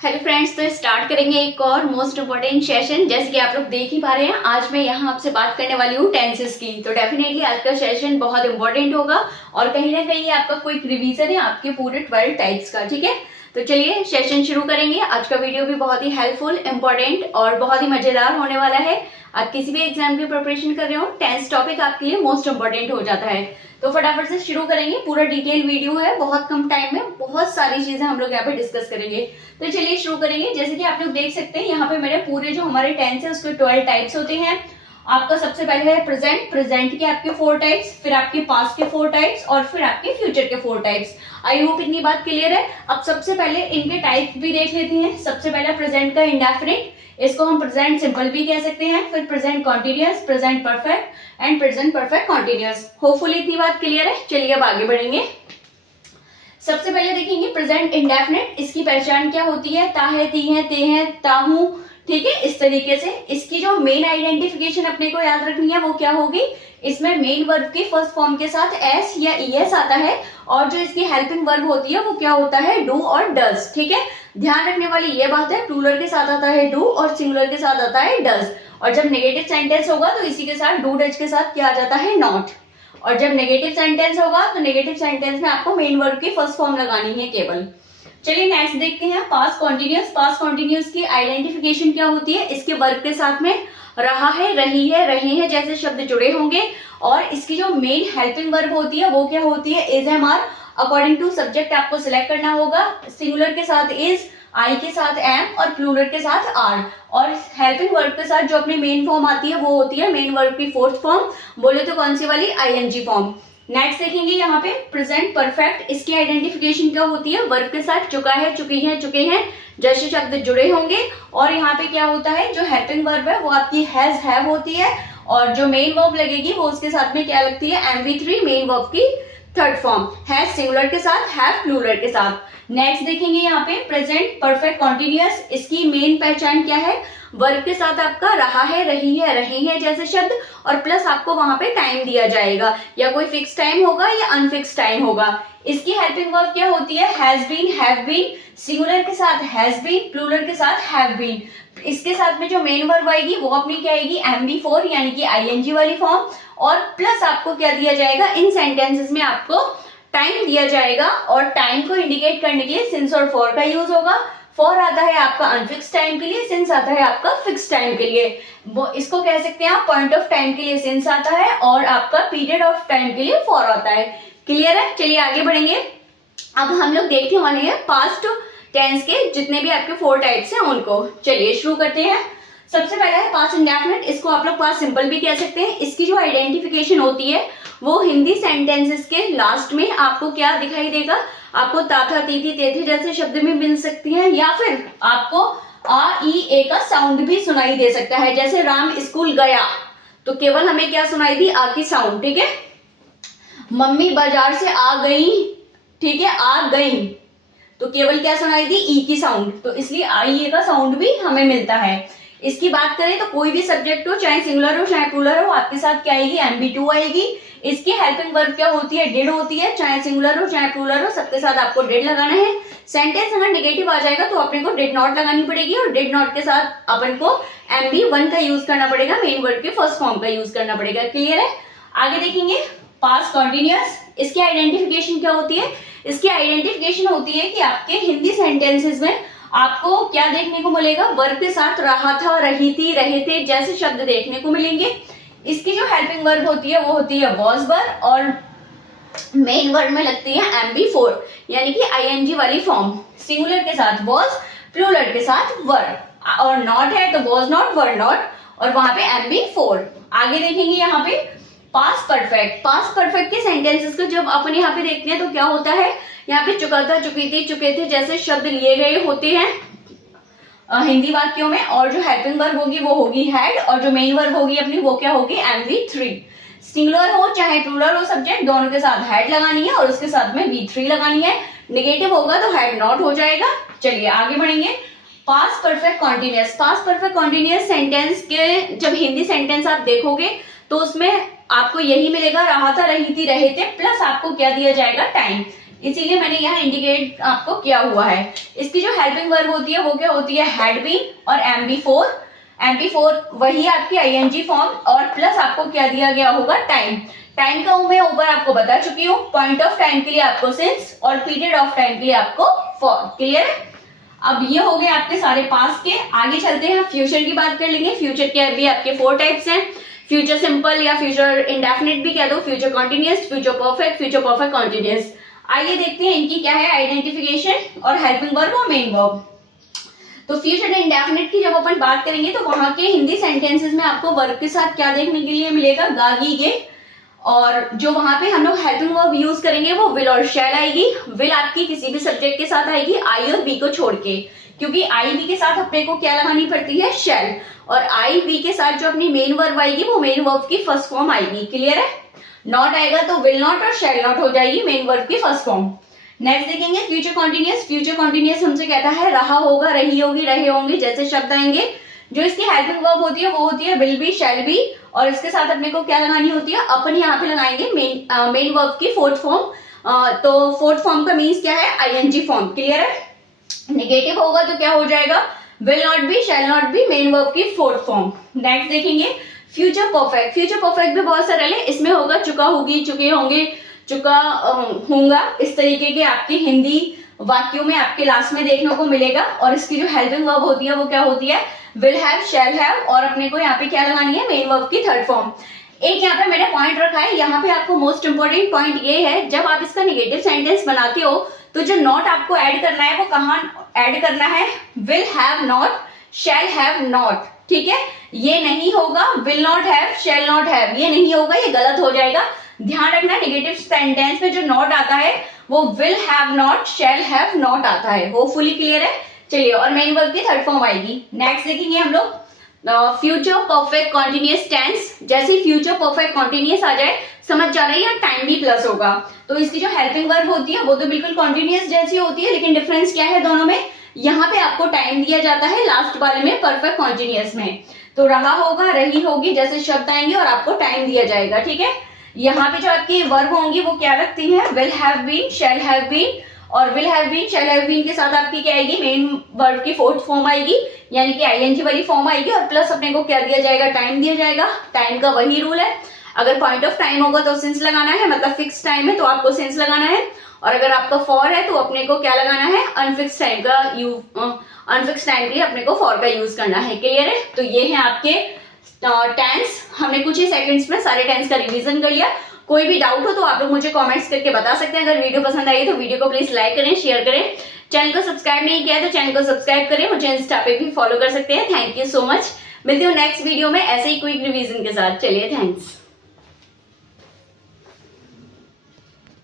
Hello friends, तो start करेंगे एक और मोस्ट इम्पोर्टेंट सेशन। जैसे कि आप लोग देख ही पा रहे हैं, आज मैं यहाँ आपसे बात करने वाली हूँ टेंसेस की। तो डेफिनेटली आज का सेशन बहुत इंपॉर्टेंट होगा और कहीं ना कहीं आपका क्विक रिवीजन है आपके पूरे 12 टाइप्स का। ठीक है, तो चलिए सेशन शुरू करेंगे। आज का वीडियो भी बहुत ही हेल्पफुल, इंपॉर्टेंट और बहुत ही मजेदार होने वाला है। आप किसी भी एग्जाम की प्रिपरेशन कर रहे हो, टेंस टॉपिक आपके लिए मोस्ट इंपॉर्टेंट हो जाता है। तो फटाफट से शुरू करेंगे। पूरा डिटेल वीडियो है, बहुत कम टाइम में बहुत सारी चीजें हम लोग यहाँ पे डिस्कस करेंगे। तो चलिए शुरू करेंगे। जैसे कि आप लोग देख सकते हैं, यहाँ पे मेरे पूरे जो हमारे टेंस है उसके 12 टाइप्स होते हैं। आपका सबसे पहले है प्रेजेंट। प्रेजेंट के आपके 4 टाइप्स, फिर आपके पास्ट के 4 टाइप्स और फिर आपके फ्यूचर के 4 टाइप्स। आई होप इतनी बात क्लियर है। अब सबसे पहले इनके टाइप्स भी देख लेते हैं। सबसे पहला प्रेजेंट का इंडेफिनिट, इसको हम प्रेजेंट सिंपल भी कह सकते हैं। फिर present continuous, present perfect and present perfect continuous. Hopefully इतनी बात क्लियर है। चलिए अब आगे बढ़ेंगे। सबसे पहले देखेंगे प्रेजेंट इंडेफिनिट। इसकी पहचान क्या होती है? ता है, ती है, ते है, ताहू। ठीक है, इस तरीके से इसकी जो मेन आइडेंटिफिकेशन अपने को याद रखनी है वो क्या होगी? इसमें मेन वर्ब की फर्स्ट फॉर्म के साथ एस या ईएस आता है और जो इसकी हेल्पिंग वर्ब होती है वो क्या होता है? डू और डज। ठीक है, ध्यान रखने वाली ये बात है, प्लूरल के साथ आता है डू और सिंगुलर के साथ आता है डज। और जब नेगेटिव सेंटेंस होगा तो इसी के साथ डू डज के साथ क्या आ जाता है? नॉट। और जब नेगेटिव सेंटेंस होगा तो नेगेटिव सेंटेंस में आपको मेन वर्ब की फर्स्ट फॉर्म लगानी है केवल। चलिए नेक्स्ट देखते हैं पास्ट कॉन्टिन्यूअस। पास्ट कॉन्टिन्यूअस की आइडेंटिफिकेशन क्या होती है? इसके वर्ब के साथ में रहा है, रही है, रहे हैं जैसे शब्द जुड़े होंगे और इसकी जो मेन हेल्पिंग वर्ब होती है वो क्या होती है? Is, am, are. According to subject आपको सिलेक्ट करना होगा। सिंगुलर के साथ इज, आई के साथ एम और प्लूरल के साथ आर। और हेल्पिंग वर्ब के साथ जो अपनी मेन फॉर्म आती है वो होती है मेन वर्ब की फोर्थ फॉर्म। बोले तो कौन सी वाली? ING form. नेक्स्ट देखेंगे यहाँ पे प्रेजेंट परफेक्ट। इसकी आइडेंटिफिकेशन क्या होती है? वर्ब के साथ चुका है, चुकी है, चुके हैं जैसे शब्द जुड़े होंगे। और यहाँ पे क्या होता है? जो हेल्पिंग वर्ब है वो आपकी हैज, हैव होती है और जो मेन वर्ब लगेगी वो उसके साथ में क्या लगती है? एमवी3, मेन वर्ब की थर्ड फॉर्म। हैज सिंगुलर के साथ, हैव प्लूरल के साथ। नेक्स्ट देखेंगे यहाँ पे प्रेजेंट परफेक्ट कॉन्टिन्यूअस। इसकी मेन पहचान क्या है? वर्ब के साथ आपका रहा है, रही है, रहे हैं जैसे शब्द और प्लस आपको वहां पे टाइम दिया जाएगा, या कोई फिक्स टाइम होगा या अनफिक्स टाइम होगा। इसकी हेल्पिंग वर्ब क्या होती है? Has been, have been. Singular के साथ हैज बीन, प्लूरल के साथ हैव बीन। इसके साथ में जो मेन वर्ब आएगी वो अपनी क्या आएगी? MB4 यानी कि आईएनजी वाली फॉर्म। और प्लस आपको क्या दिया जाएगा? इन सेंटेंसेस में आपको टाइम दिया जाएगा और टाइम को इंडिकेट करने के लिए सिंस और फॉर का यूज होगा। फॉर आता है आपका अनफिक्स टाइम के लिए, सिंस आता है आपका फिक्स टाइम के लिए। वो इसको कह सकते हैं आप पॉइंट ऑफ टाइम के लिए सिंस आता है और आपका पीरियड ऑफ टाइम के लिए फॉर आता है। क्लियर है? चलिए आगे बढ़ेंगे। अब हम लोग देखने वाले हैं पास्ट टेंस के जितने भी आपके 4 टाइप्स हैं उनको। चलिए शुरू करते हैं। सबसे पहला है पास्ट इंडेफिनिट। इसको आप लोग पास्ट सिंपल भी कह सकते हैं। इसकी जो आइडेंटिफिकेशन होती है वो हिंदी सेंटेंसेस के लास्ट में आपको क्या दिखाई देगा? आपको ताथा, तीथी, तेथे जैसे शब्द में मिल सकती है या फिर आपको आ, ई, ए का साउंड भी सुनाई दे सकता है। जैसे राम स्कूल गया तो केवल हमें क्या सुनाई दी? आ की साउंड। ठीक है, मम्मी बाजार से आ गई, ठीक है, आ गई तो केवल क्या सुनाई दी? ई की साउंड। तो इसलिए आई, ए का साउंड भी हमें मिलता है। इसकी बात करें तो कोई भी सब्जेक्ट हो, चाहे सिंगुलर हो चाहे प्लूरल हो, आपके साथ क्या आएगी? MB2 आएगी। इसकी हेल्पिंग वर्ब क्या होती है? डिड होती है। चाहे सिंगुलर हो चाहे प्लूरल हो, सबके साथ आपको डिड लगाना है। सेंटेंस अगर नेगेटिव आ जाएगा तो अपने को डिड नॉट लगानी पड़ेगी और डिड नॉट के साथ अपन को MB1 का यूज करना पड़ेगा, मेन वर्ब के फर्स्ट फॉर्म का यूज करना पड़ेगा। क्लियर है? आगे देखेंगे पास्ट कॉन्टिन्यूअस। इसकी आइडेंटिफिकेशन क्या होती है? इसकी आइडेंटिफिकेशन होती है कि आपके हिंदी सेंटेंसेस में आपको क्या देखने को मिलेगा? वर्ब के साथ रहा था, रही थी, रहे थे जैसे शब्द देखने को मिलेंगे। इसकी जो हेल्पिंग वर्ब होती है वो होती है वॉज वर और मेन वर्ब में लगती है MB4 यानी कि आईएनजी वाली फॉर्म। सिंगुलर के साथ वॉज, प्लूरल के साथ वर और नॉट है तो वॉज नॉट, वर नॉट और वहां पे MB4। आगे देखेंगे यहाँ पे पास्ट परफेक्ट। पास्ट परफेक्ट के सेंटेंसेस को जब अपन यहाँ पे देखते हैं तो क्या होता है? यहाँ पे चुका था, चुकी थी, चुके थे जैसे शब्द लिए गए होते हैं हिंदी वाक्यों में और जो हेल्पिंग वर्ब होगी वो होगी हैड और जो मेन वर्ब होगी अपनी वो क्या होगी? MV3। सिंगुलर हो चाहे प्लूरल हो सब्जेक्ट, दोनों के साथ हैड लगानी है और उसके साथ में V3 लगानी है। नेगेटिव होगा तो हैड नॉट हो जाएगा। चलिए आगे बढ़ेंगे। Past perfect continuous. Past perfect continuous sentence के जब हिंदी सेंटेंस आप देखोगे तो उसमें आपको यही मिलेगा, रहा था, रही थी, रहे थे, प्लस आपको क्या दिया जाएगा? टाइम। इसीलिए मैंने यहाँ इंडिकेट आपको किया हुआ है। इसकी जो हेल्पिंग वर्ब होती है वो क्या होती है, हैड बीन और MP4। MP4 वही आपकी ING फॉर्म और प्लस आपको क्या दिया गया होगा, टाइम। टाइम का मैं ऊपर आपको बता चुकी हूँ, पॉइंट ऑफ टाइम के लिए आपको सिंस और पीरियड ऑफ टाइम के लिए आपको फॉर। क्लियर है? अब ये हो गए आपके सारे पास्ट के। आगे चलते हैं, फ्यूचर की बात कर लेंगे। फ्यूचर के भी आपके 4 टाइप्स हैं, फ्यूचर सिंपल या फ्यूचर इंडेफिनिट भी कह दो, future continuous, future perfect continuous. आइए देखते हैं इनकी क्या है आइडेंटिफिकेशन और हेल्पिंग वर्ब और मेन वर्ब। तो फ्यूचर इंडेफिनिट की जब अपन बात करेंगे तो वहां के हिंदी सेंटेंसेस में आपको वर्ब के साथ क्या देखने के लिए मिलेगा, गागी गे। और जो वहां पे हम लोग हेल्पिंग वर्ब यूज करेंगे वो विल और शैल आएगी। विल आपकी किसी भी सब्जेक्ट के साथ आएगी, आई और बी को छोड़ के, क्योंकि आई बी के साथ अपने को क्या लगानी पड़ती है, शैल। और आई बी के साथ जो अपनी मेन वर्ब आएगी वो मेन वर्ब की फर्स्ट फॉर्म आएगी। क्लियर है? नॉट आएगा तो विल नॉट और शैल नॉट हो जाएगी मेन वर्ब की फर्स्ट फॉर्म। नेक्स्ट देखेंगे फ्यूचर कॉन्टिन्यूअस। फ्यूचर कॉन्टिन्यूअस हमसे कहता है रहा होगा, रही होगी, रहे होंगे जैसे शब्द आएंगे। जो इसकी हेल्पिंग वर्ब होती है वो होती है विल बी, शैल बी, और इसके साथ अपने को क्या लगानी होती है, अपन यहाँ पे लगाएंगे मेन वर्ब की फोर्थ फॉर्म। तो फोर्थ फॉर्म का मीन्स क्या है, ING फॉर्म। क्लियर है? नेगेटिव होगा तो क्या हो जाएगा, will not be, shall not be, main verb की फोर्थ फॉर्म। नेक्स्ट देखेंगे फ्यूचर परफेक्ट। फ्यूचर परफेक्ट भी बहुत सारे हैं, इसमें होगा चुका होगी, चुके होंगे, चुका होगा, इस तरीके के आपके हिंदी वाक्यों में आपके लास्ट में देखने को मिलेगा। और इसकी जो हेल्पिंग वर्ब होती है वो क्या होती है, विल हैव, शैल हैव, और अपने को यहाँ पे क्या लगानी है, मेन वर्ब की थर्ड फॉर्म। एक यहाँ पे मैंने पॉइंट रखा है, यहाँ पे आपको मोस्ट इंपोर्टेंट पॉइंट ये है, जब आप इसका नेगेटिव सेंटेंस बनाते हो तो जो नॉट आपको ऐड करना है वो कहाँ ऐड करना है, will have not, shall have not. ठीक है? ये नहीं होगा will not have, shall not have, ये नहीं होगा, ये गलत हो जाएगा। ध्यान रखना नेगेटिव सेंटेंस में जो नॉट आता है वो will have not, shall have not आता है। होपफुली क्लियर है? चलिए, और मेन वर्ब की थर्ड फॉर्म आएगी। नेक्स्ट देखेंगे हम लोग फ्यूचर परफेक्ट कॉन्टिन्यूअस टेंस। जैसे फ्यूचर परफेक्ट कॉन्टिन्यूअस आ जाए समझ जा रही है, टाइम भी प्लस होगा। तो इसकी जो हेल्पिंग वर्ब होती है वो तो बिल्कुल कॉन्टिन्यूअस जैसी होती है, लेकिन डिफरेंस क्या है दोनों में, यहाँ पे आपको टाइम दिया जाता है लास्ट वाले में, परफेक्ट कॉन्टिन्यूअस में। तो रहा होगा, रही होगी जैसे शब्द आएंगे और आपको टाइम दिया जाएगा। ठीक है? यहाँ पे जो आपकी वर्ब होंगी वो क्या रखती है, will have been, shall have been, और will have been, shall have been के साथ आपकी क्या आएगी, मेन वर्ब की फोर्थ फॉर्म आएगी, यानी कि ING वाली फॉर्म आएगी, और प्लस अपने को क्या दिया जाएगा, टाइम दिया जाएगा। टाइम का वही रूल है, अगर पॉइंट ऑफ टाइम होगा तो सिंस लगाना है, मतलब फिक्स टाइम है तो आपको सिंस लगाना है, और अगर आपका फॉर है तो अपने को क्या लगाना है, अनफिक्स टाइम का अनफिक्स टाइम के लिए अपने को फॉर का यूज करना है। क्लियर है? तो ये है आपके टेंस। हमने कुछ ही सेकंड्स में सारे टेंस का रिवीजन कर लिया। कोई भी डाउट हो तो आप लोग मुझे कमेंट्स करके बता सकते हैं। अगर वीडियो पसंद आई तो वीडियो को प्लीज लाइक करें, शेयर करें। चैनल को सब्सक्राइब नहीं किया तो चैनल को सब्सक्राइब करें, मुझे इंस्टा पे भी फॉलो कर सकते हैं। Thank you so much. मिलती हूँ नेक्स्ट वीडियो में ऐसे ही क्विक रिवीजन के साथ। चलिए, थैंक्स।